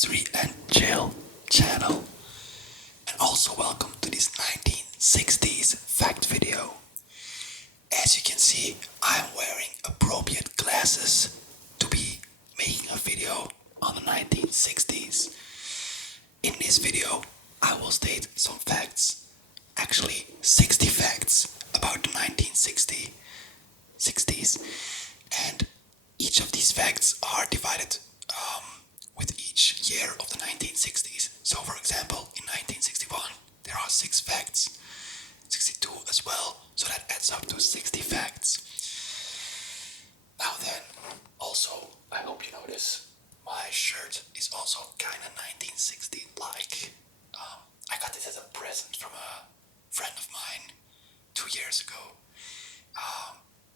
History and Chill channel. And also welcome to this 1960s fact video. As you can see, I'm wearing appropriate glasses to be making a video on the 1960s. In this video, I will state some facts, actually 60 facts about the 1960s, and each of these facts are divided with each year of the 1960s. So for example, in 1961, there are 6 facts, 62 as well, so that adds up to 60 facts. Now then, also, I hope you notice, my shirt is also kinda 1960-like. I got this as a present from a friend of mine 2 years ago.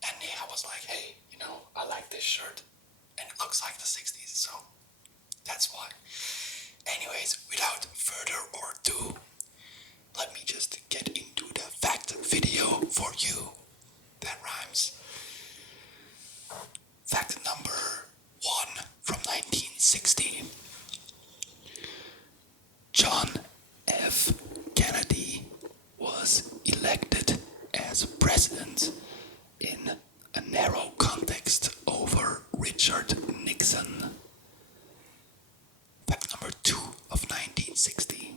And I was like, hey, I like this shirt. And it looks like the 60s, so that's why. Anyways, without further ado, let me just get into the fact video for you. That rhymes. Fact number 1 from 1960. John F. Kennedy was elected as president in a narrow context over Richard Nixon. Fact number 2 of 1960.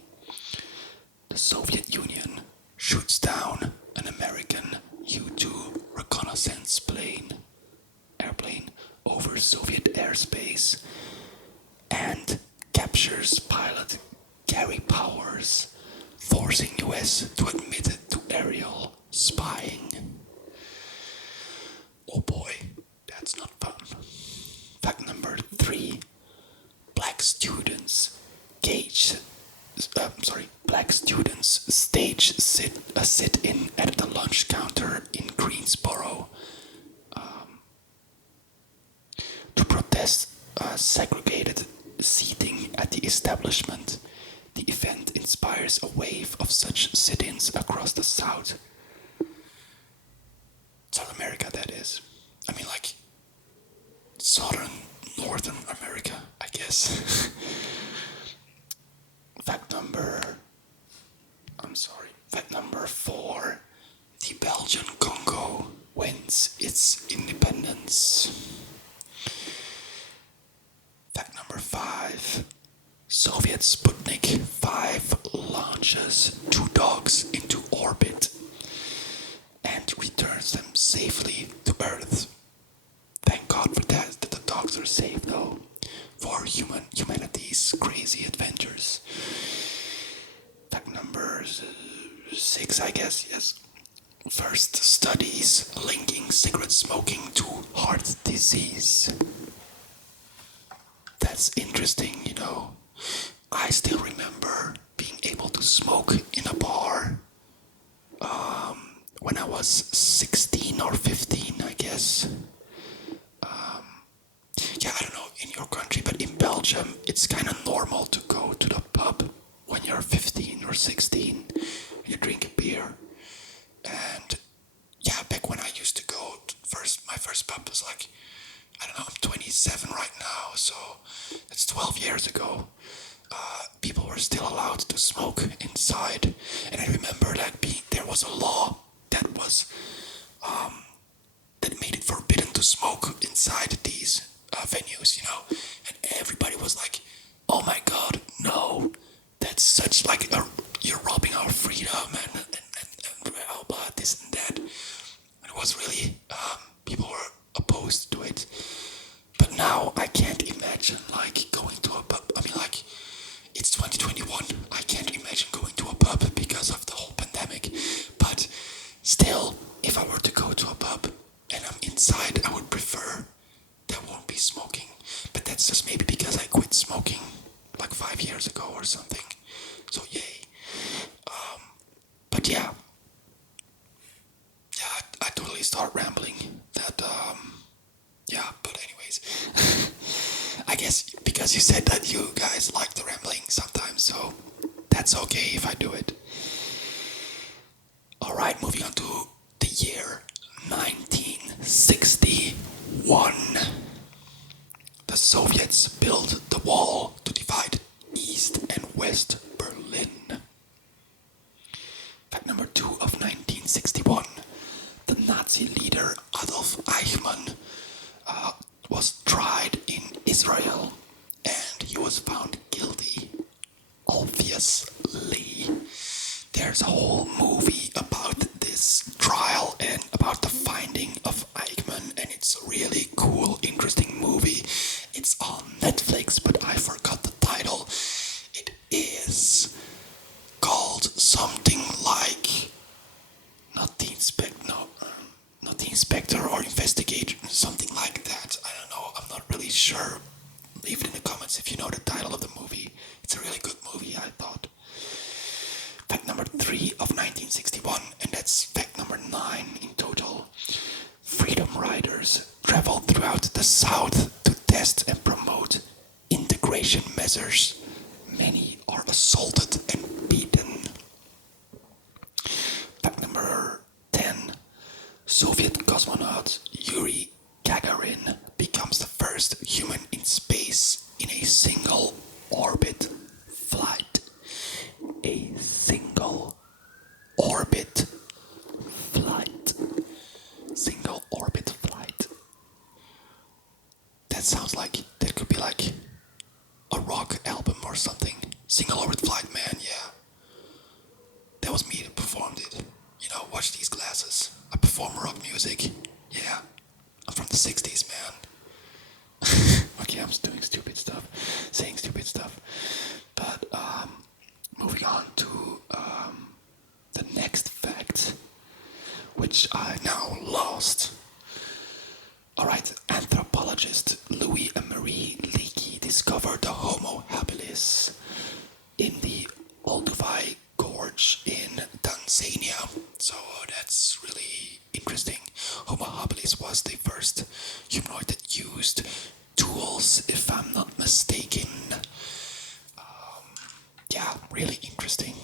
The Soviet Union shoots down an American U-2 reconnaissance airplane over Soviet airspace and captures pilot Gary Powers, forcing US to admit to aerial spying. Oh boy, that's not fun. Fact number 3. Black students stage a sit-in at the lunch counter in Greensboro to protest segregated seating at the establishment. The event inspires a wave of such sit-ins across the South America, that is. I mean, like, Northern America, I guess. Fact number 4. The Belgian Congo wins its independence. Fact number 5. Soviet Sputnik 5 launches 2 dogs into orbit and returns them safely to Earth. Thank God for that the dogs are safe though, for humanity's crazy adventures. Fact number 6, I guess, yes. First studies linking cigarette smoking to heart disease. That's interesting, I still remember being able to smoke in a bar when I was 16 or 15, I guess. I don't know in your country, but in Belgium, it's kind of normal to go to the pub when you're 15 or 16 and you drink a beer. And back when I used to go, my first pub was like, I don't know, I'm 27 right now, so that's 12 years ago. People were still allowed to smoke inside, and I remember that there was a law that was that made it forbidden to smoke inside these venues, and everybody was like, "Oh my God, no! That's such like you're robbing our freedom and blah, blah, this and that." And it was really people were opposed to it. But now I can't imagine like going to a pub. I mean, like, it's 2021. I can't imagine going to a pub because of the whole pandemic. But still, if I were to go to a pub and I'm inside, I would prefer there won't be smoking. But that's just maybe because I quit smoking like 5 years ago or something. So yay. But I totally start rambling. But anyways, I guess because you said that you guys like the rambling sometimes, so that's okay if I do it. Alright, moving on to the year 1961. The Soviets built the wall to divide East and West Berlin. Fact number 2 of 1961. The Nazi leader Adolf Eichmann was tried in Israel and he was found guilty. Obviously, there's a whole movie about this trial and about the finding of Eichmann, and it's a really cool, interesting movie. It's on Netflix, but I forgot the title. It is called something like not the inspector or investigator, something like that. I don't know. I'm not really sure. Leave it in the comments if you know the title of the movie. It's a really good movie, I thought. Fact number 3 of 1961, and that's fact number 9 in total. Freedom riders traveled throughout the South to test and promote integration measures. Many are assaulted and beaten. Fact number 10. Soviet cosmonaut Yuri Gagarin becomes the first human in space in a single orbit flight. A single orbit flight. Single orbit flight. That sounds like that could be like a rock album or something. Single orbit flight, man, yeah. That was me that performed it. You know, watch these glasses. I perform rock music. Yeah. I'm from the 60s, man. Okay, I'm doing stupid stuff. Saying stupid stuff. But, moving on to the next fact, which I now lost. Alright, anthropologist Louis and Marie Leakey discovered the Homo habilis in the Olduvai Gorge in Tanzania. So that's really interesting. Homo habilis was the first humanoid that used tools, if I'm not mistaken. Yeah, really interesting.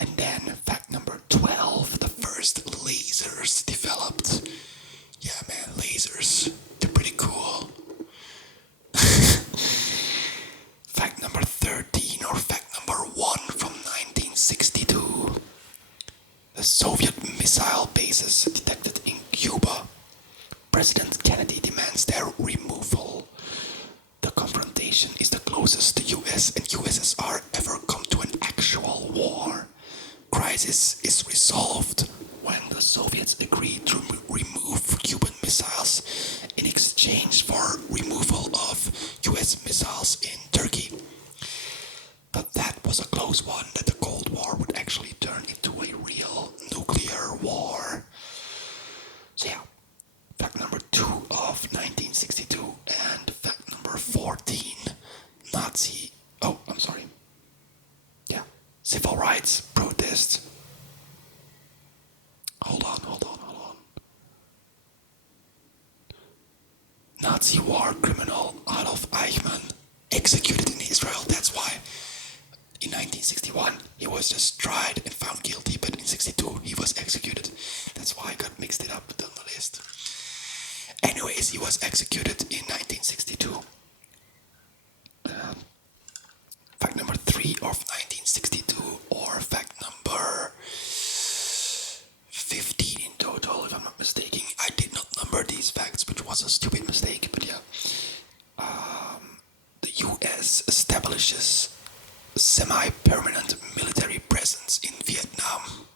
And then fact number 12, the first lasers developed. Yeah, man, lasers. They're pretty cool. Fact number 13, or fact number 1 from 1962. The Soviet missile bases detected in Cuba. President Kennedy demands their removal. The confrontation is the closest the US and USSR ever come to an actual war. Crisis is resolved when the Soviets agree to remove Cuban missiles in exchange for removal of US missiles in Turkey. But that was a close one, that the Cold War would actually turn into a real nuclear war. So yeah, fact number 2 of 1962, and fact number 14, civil rights protest. Hold on. Nazi war criminal Adolf Eichmann executed in Israel. That's why in 1961 he was just tried and found guilty, but in 62 he was executed. That's why I got mixed it up on the list. Anyways, he was executed in 1962. Fact number 3 of 1962, or fact number 15 in total, if I'm not mistaken. I did not number these facts, which was a stupid mistake, but yeah. The US establishes semi-permanent military presence in Vietnam.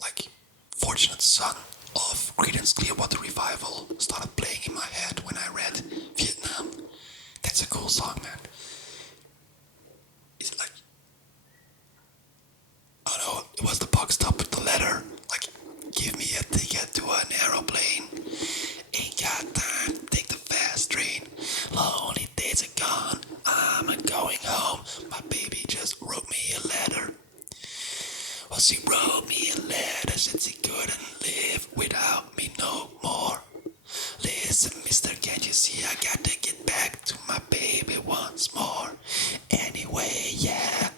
Like, Fortunate Son of Creedence Clearwater Revival started playing in my head when I read Vietnam. That's a cool song, man. It's like, oh no, it was the box top with the letter. Like, give me a ticket to an aeroplane. Ain't got time to take the fast train. Lonely days are gone, I'm going home. My baby just wrote me a letter. Well, she wrote me a letter, said she couldn't live without me no more. Listen, mister, can't you see I got to get back to my baby once more? Anyway, yeah.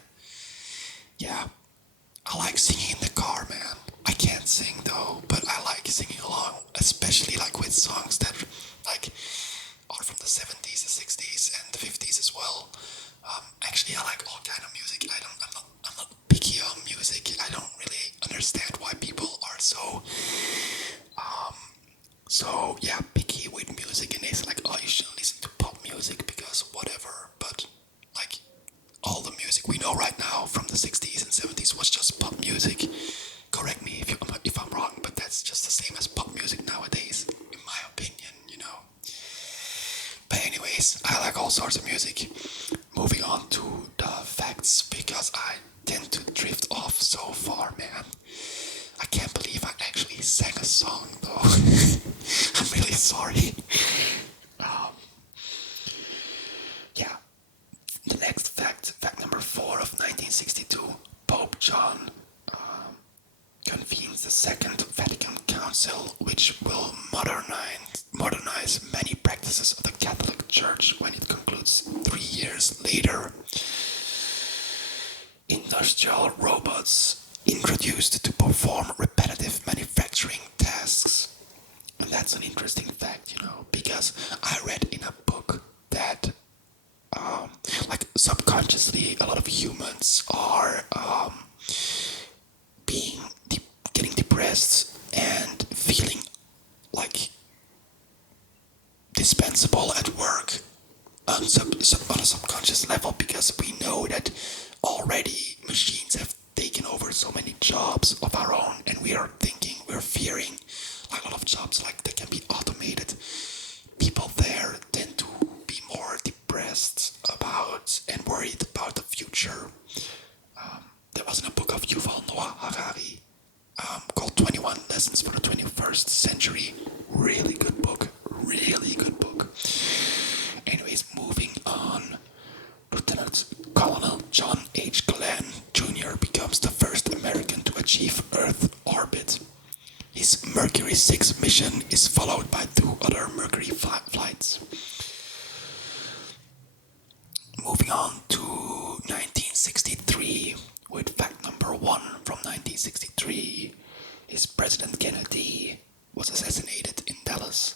I like singing in the car, man. I can't sing though, but I like singing along, especially like with songs that like are from the 70s, the 60s, and the 50s as anyways, I like all sorts of music. Moving on to the facts because I tend to drift off so far, man. I can't believe I actually sang a song though. I'm really sorry. Um, yeah, the next fact number 4 of 1962, Pope John convenes the Second Vatican Council, which will modernize many practices of the Catholic Church when it concludes 3 years later. Industrial robots introduced to perform repetitive manufacturing tasks. And that's an interesting fact, because I read in a book that, like, subconsciously, a lot of humans are being getting depressed and feeling like dispensable at work on a subconscious level, because we know that already machines have taken over so many jobs of our own, and we're fearing like a lot of jobs like that can be automated. People there tend to be more depressed about and worried about the future. There was in a book of Yuval Noah Harari called 21 Lessons for the 21st Century. Really good book. Really good book. Anyways, moving on. Lieutenant Colonel John H. Glenn Jr. becomes the first American to achieve Earth orbit. His Mercury 6 mission is followed by 2 other Mercury flights. Moving on to 1963 with fact number 1 from 1963 is President Kennedy was assassinated in Dallas,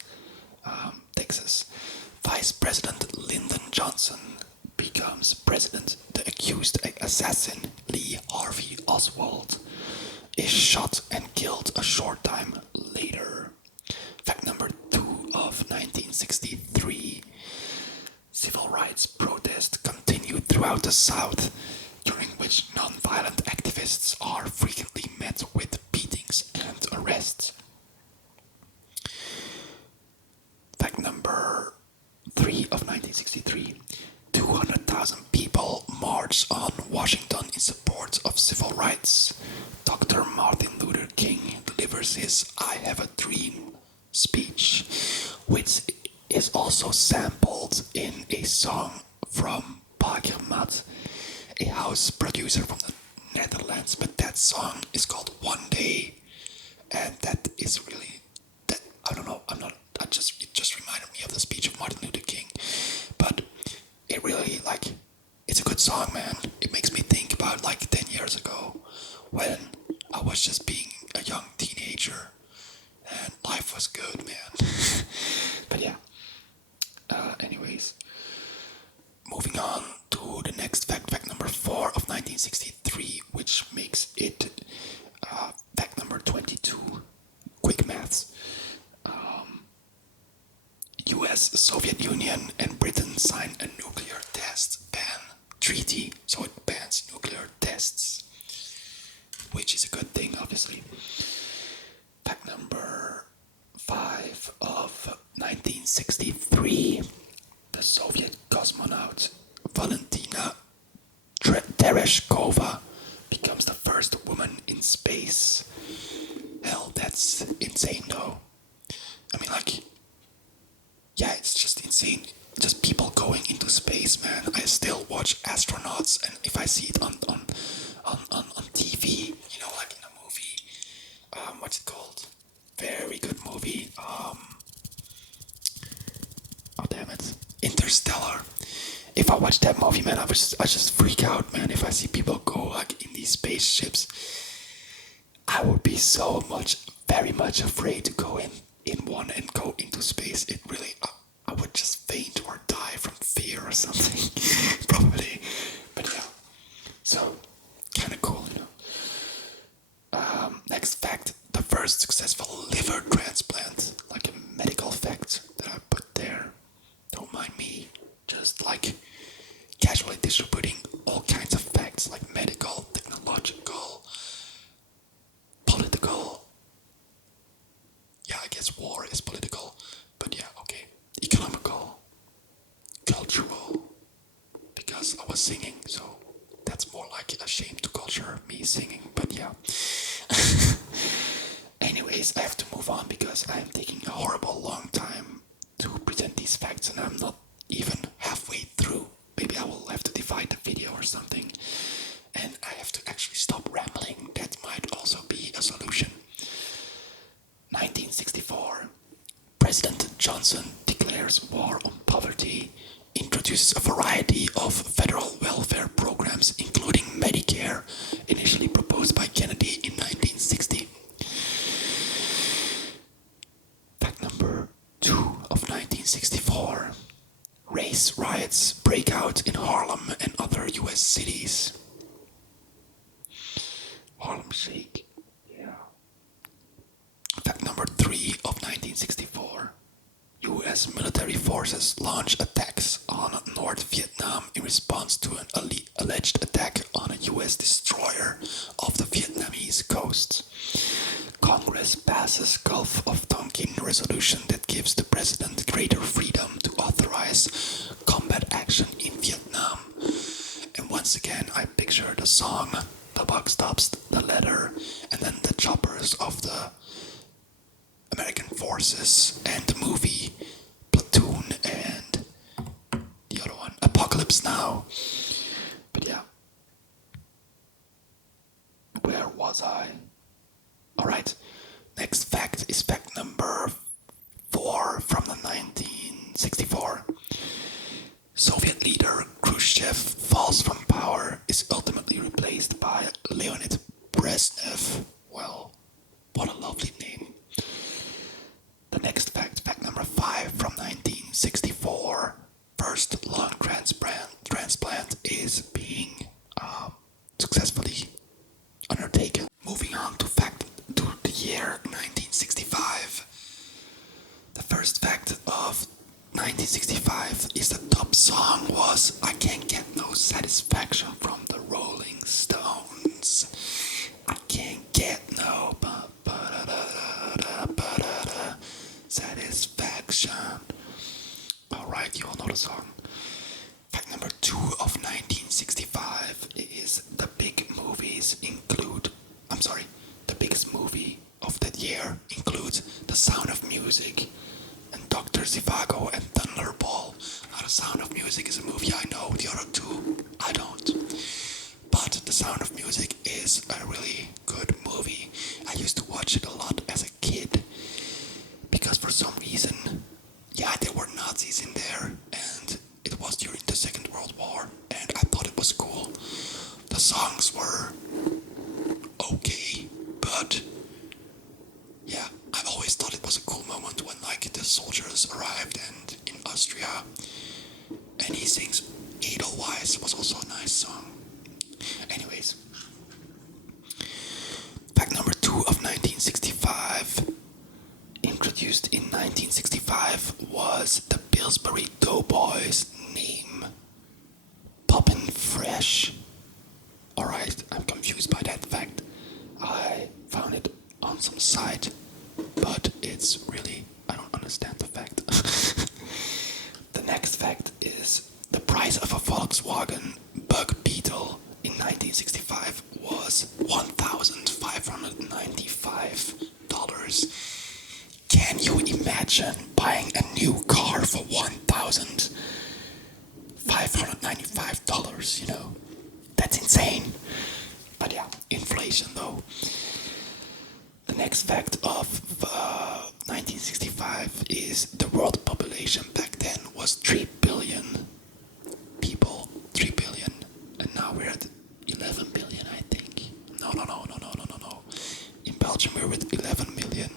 Texas. Vice President Lyndon Johnson becomes president. The accused assassin Lee Harvey Oswald is shot and killed a short time later. Fact number 2 of 1963. Civil rights protests continued throughout the South, during which non-violent activists are frequently met with beatings and arrests. Fact number 3 of 1963. 200,000 people marched on Washington in support of civil rights. Dr. Martin Luther King delivers his I Have a Dream speech, which is also sampled in a song from Bakermat, a house producer from the Netherlands, but that song is called One Day, and that is really, that, I don't know, it just reminded me of the speech of Martin Luther King, but it really, like, it's a good song, man. It makes me think about, like, 10 years ago, when I was just being a young teenager, and life was good, man. But yeah, anyways, moving on to the next fact number 4 of 1963, which makes it fact number 22. Quick maths. US, Soviet Union, and Britain signed a nuclear test ban treaty, so it bans nuclear tests, which is a good thing, obviously. Fact number 5 of 1963. The Soviet cosmonaut Valentina Tereshkova becomes the first woman in space. Hell, that's insane though. I mean, like, yeah, it's just insane. Just people going into space, man. I still watch astronauts, and if I see it on TV, like in a movie, what's it called? Very good movie. Oh damn it, Interstellar. If I watch that movie, man, I just freak out, man. If I see people go like in these spaceships, I would be very much afraid to go in one and go into space. It really, I would just faint or die from fear or something, probably. But yeah, so kind of cool, Next fact: the first successful liver transplant, like a medical fact that I put there. Don't mind me, just like casually distributing all kinds of facts, like medical, technological, political. Yeah, I guess war is political, but yeah, okay. Economical, was singing, so that's more like a shame to culture, me singing, but yeah. Anyways, I have to move on because I'm taking a horrible long time to present these facts and I'm not even halfway through. Maybe I will have to divide the video or something. And I have to actually stop rambling. That might also be a solution. 1964. President Johnson declares war on poverty, introduces a variety of federal welfare programs, including Medicare, initially proposed by Kennedy in 1960. Fact number 2 of 1964. Race riots break out in Harlem and other US cities. Harlem Shake. Yeah. Fact number 3 of 1964. US military forces launch attacks on North Vietnam in response to an alleged attack on a US destroyer off the Vietnamese coast. Congress passes Gulf of Tonkin resolution that gives the president greater freedom to authorize combat action in Vietnam. And once again, I picture the song, the buck stops the letter, and then the choppers of the American forces, and the movie Platoon, and the other one, Apocalypse Now. But yeah. Where was I? Alright. Next fact is fact number 4 from the 1964. Soviet leader Khrushchev falls from power, is ultimately replaced by Leonid Brezhnev. Well, what a lovely name. The next fact, fact number 5 from 1964. First lung transplant is being successfully undertaken. Moving on to the year 1965. The first fact of 1965 is the top song was I Can't Get No Satisfaction from the Rolling Stones. I can't get no satisfaction. Alright, you all know the song. Fact number 2 of 1965 is the biggest movie of that year includes The Sound of Music and Dr. Zhivago and Thunderball. Now, The Sound of Music is a movie I know, the other two I don't. But The Sound of Music is a really good movie. I used to watch it a lot as a kid because for some reason, yeah, there were Nazis in there and it was during the Second World War and I thought it was cool. The songs were okay, but yeah, I always thought it was a cool moment when like the soldiers arrived and in Austria and he sings Edelweiss was also a nice song. Anyways, fact number 2 of 1965, introduced in 1965, was the Pillsbury Doughboys name. Poppin' Fresh. Alright, I'm confused by that fact. I found it on some site, but it's really, I don't understand the fact. The next fact is the price of a Volkswagen Bug Beetle in 1965 was $1,595. Can you imagine buying a new car for $1,595, you know? That's insane. But yeah, inflation though. The next fact of 1965 is the world population back then was 3 billion people. 3 billion. And now we're at 11 billion, I think. No. In Belgium we're with 11 million.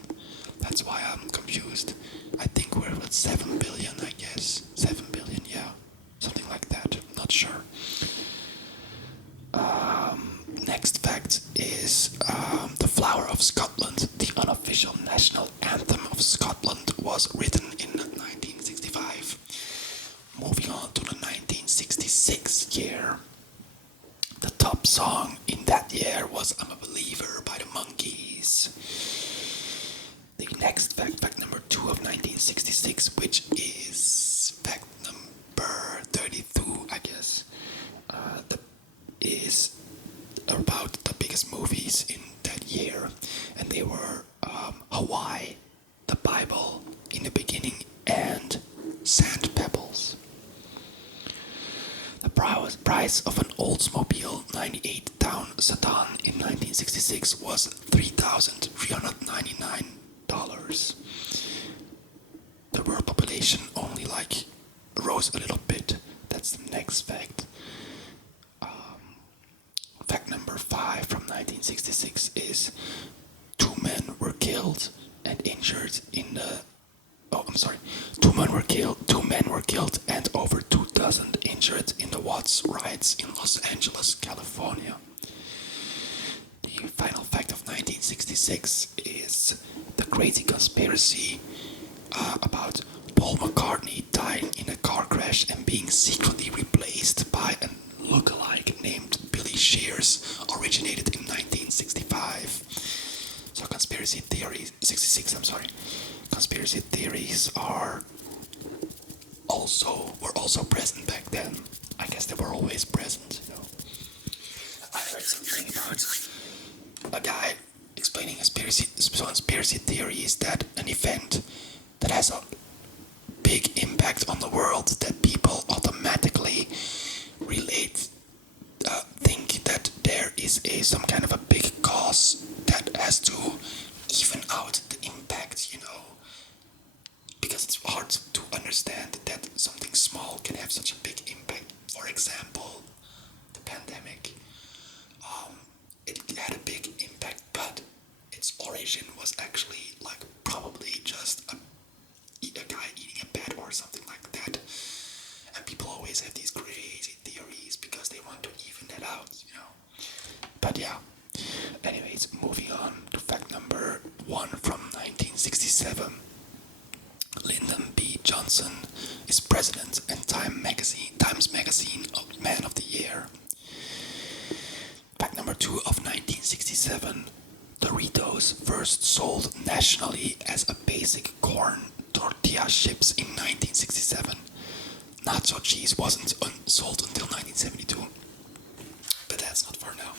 That's why I'm confused. I think we're at 7 billion, I guess. 7 billion, yeah. Something like that. I'm not sure. Next fact is The Flower of Scotland, the unofficial national anthem of Scotland, was written in 1965. sand pebbles. The price of an Oldsmobile 98 Town sedan in 1966 was $3,399. The world population only rose a little bit. That's the next fact. Fact number 5 from 1966 is two men were killed and injured in the. Oh, I'm sorry. Two men were killed, and over 2,000 injured in the Watts riots in Los Angeles, California. The final fact of 1966 is the crazy conspiracy about Paul McCartney dying in a car crash and being secretly replaced by a lookalike named Billy Shears originated in 1965. So conspiracy theories, 66, I'm sorry. Conspiracy theories were also present back then. I guess they were always present, you know. I heard something about a guy explaining conspiracy theories that an event that has a big impact on the world that people automatically think that there is some kind of a big cause that has to even out the impact, you know. Because it's hard to understand that something small can have such a big impact. For example, the pandemic. It had a big impact, but its origin was actually probably just a guy eating a bat or something like that. And people always have these crazy theories because they want to even that out, you know. But yeah. Anyways, moving on to fact number 1 from 1967. Lyndon B. Johnson is president and Times Magazine Man of the Year. Fact number 2 of 1967. Doritos first sold nationally as a basic corn tortilla chips in 1967. Nacho cheese wasn't sold until 1972. But that's not for now.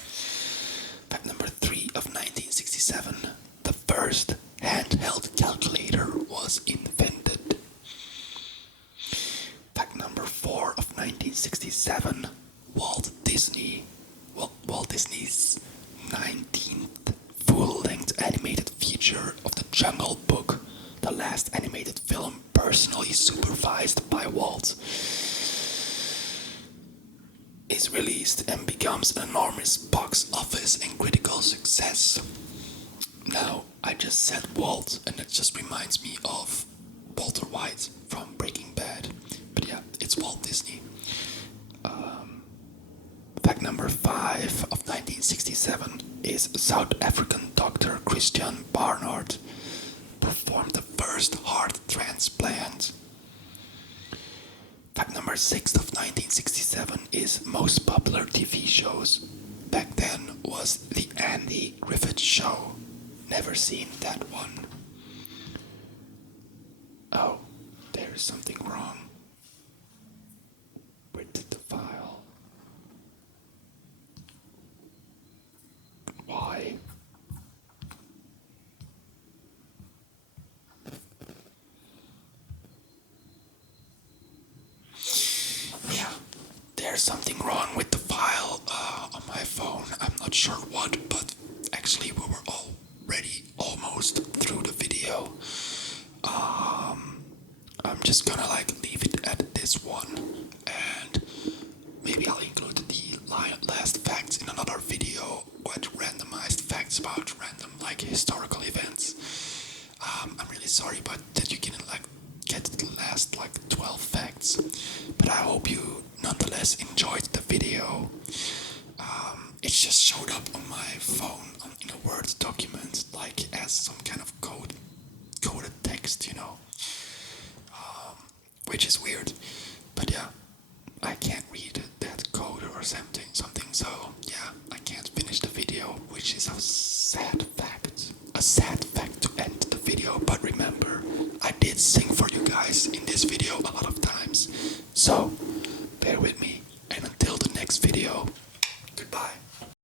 Fact number 3 of 1967. The first handheld calculator was invented. Fact number 4 of 1967. Walt Disney's 19th full-length animated feature of The Jungle Book, the last animated film personally supervised by Walt, is released and becomes an enormous box office and critical success. Now, I just said Walt, and it just reminds me of Walter White from Breaking Bad. But yeah, it's Walt Disney. Fact number 5 of 1967 is South African doctor Christian Barnard performed the first heart transplant. Fact number 6 of 1967 is most popular TV shows back then was The Andy Griffith Show. Never seen that one. Oh, there's something wrong with the file. Why? Yeah, there's something wrong with the file on my phone. I'm not sure what, but actually we were already almost through the video. I'm just gonna leave it at this one, and maybe I'll include the last facts in another video with randomized facts about random historical events. I'm really sorry but that you didn't get the last 12 facts, but I hope you nonetheless enjoyed the video. It just showed up on my phone in a Word document as some kind of coded text, you know, which is weird, but yeah, I can't read that code or something, so yeah, I can't finish the video, which is a sad fact to end the video. But remember, I did sing for you guys in this video a lot of